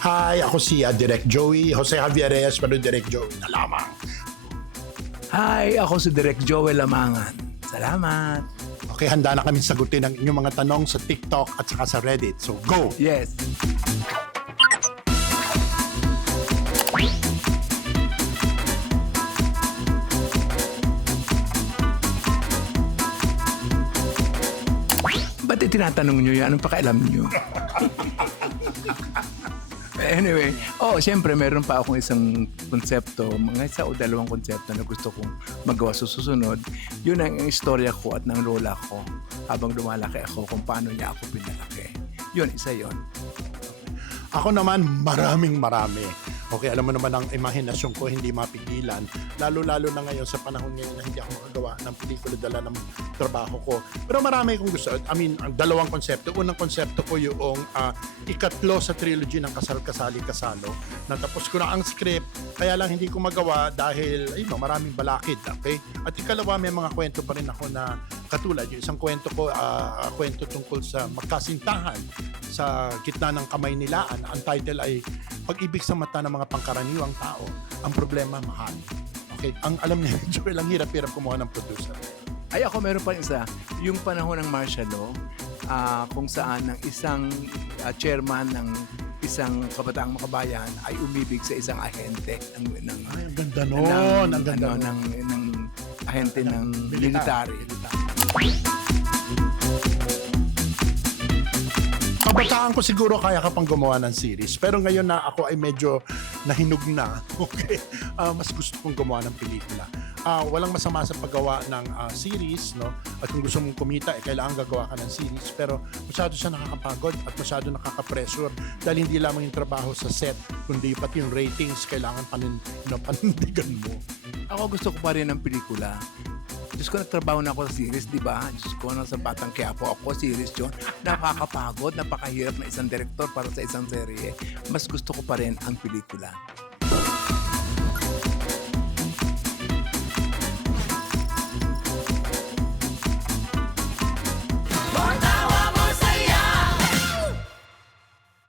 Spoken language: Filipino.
Hi, ako si Direk Joey, Jose Javier Reyes, pero Direk Joey na lamang. Hi, ako si Direk Joel Lamangan. Salamat. Okay, handa na kami sagutin ang inyong mga tanong sa TikTok at saka sa Reddit. So, go! Yes. Ba't tinatanong nyo yan? Anong pakialam nyo? Anyway, siyempre meron pa akong isang konsepto, mga isa o dalawang konsepto na gusto kong magawa sa susunod. Yun ang istorya ko at ng lola ko habang lumalaki ako kung paano niya ako pinalaki. Yun, isa yun. Ako naman, marami. Okay, alam mo naman ang imahinasyon ko hindi mapigilan. Lalo-lalo na ngayon sa panahon ngayon na hindi ako makagawa ng pelikula dala ng trabaho ko. Pero marami kong gusto. Ang dalawang konsepto. Unang konsepto ko yung ikatlo sa trilogy ng Kasal-Kasali-Kasalo. Natapos ko na ang script, kaya lang hindi ko magawa dahil maraming balakid. Okay? At ikalawa, may mga kwento pa rin ako na katulad. Yung isang kwento ko, kwento tungkol sa magkasintahan sa gitna ng kamay nilaan. Ang title ay Pag-ibig sa mata ng mga pangkaraniwang tao, ang problema mahal. Okay, ang alam niya, Joel, ang hirap-hirap kumuha ng producer. Ay, ako meron pa rin isa. Yung panahon ng martial law, kung saan ang isang chairman ng isang kabataang makabayan ay umibig sa isang ahente ng Ay, ang ganda nun. Ang ganda nun. ng ahente ng military. Kabataan ko siguro kaya ka pang gumawa ng series. Pero ngayon na ako ay medyo nahinog na. Okay? Mas gusto kong gumawa ng pelikula. Walang masama sa paggawa ng series, no? At kung gusto mong kumita, kailangan gagawa ka ng series. Pero masyado siya nakakapagod at masyado nakaka-pressure dahil hindi lamang yung trabaho sa set, kundi pati yung ratings kailangan panindigan mo. Ako gusto ko pa rin ng pelikula. Diyos ko, nagtrabaho na ako sa series, di ba? Diyos ko, nasa Batang Quiapo ako, series yun. Napakapagod, napakahirap na isang direktor para sa isang serye. Mas gusto ko pa rin ang pelikula.